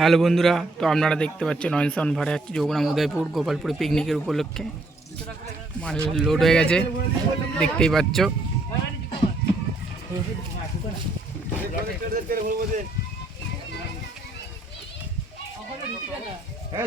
Hello বন্ধুরা, তো আপনারা দেখতে পাচ্ছেন নয়ন সাউন্ড ভাড়া যাচ্ছে যোগনাম উদয়পুর, গোপালপুরে পিকনিকের উপলক্ষে। মাল লোড হয়ে গেছে, দেখতেই পাচ্ছ। হ্যাঁ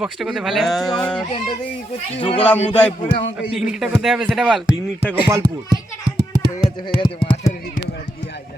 বক্সটা করতে ভালো যোগরাম পিকনিকটা কোথায় হবে সেটা বল। পিকনিকটা গোপালপুর। হয়ে গেছে হয়ে গেছে মাছের ভিডিও দিয়ে আয় যা।